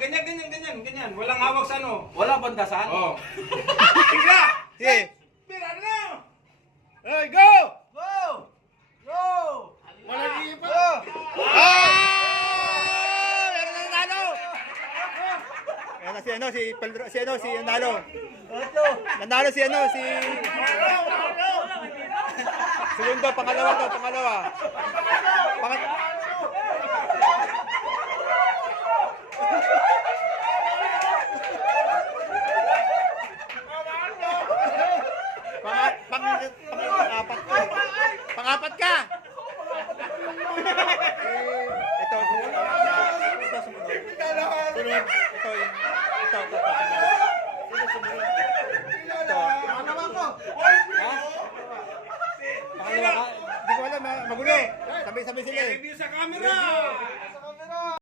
na. Ganyan. Walang hawak sa ano. Wala bandasan? Oh. Tigla! Sige. Pira na! Hey, go! Go! Go! Malagi pa! Ah! Meron na nanalo! Ayan na si ano, si Pedro, si ano, si Nanalo. Nanalo si ano, si... Segundo, pangalawa to, pangalawa. Pang-apat ko. Pang-apat ka! Ito, ito sumunod. Sunod, ito yung, ito. Sino sumunod? Ito. Pangalawa ko! Ha? Pangalawa ka? Hindi ko alam, magulo. Sabay-sabay sila eh. Review sa camera!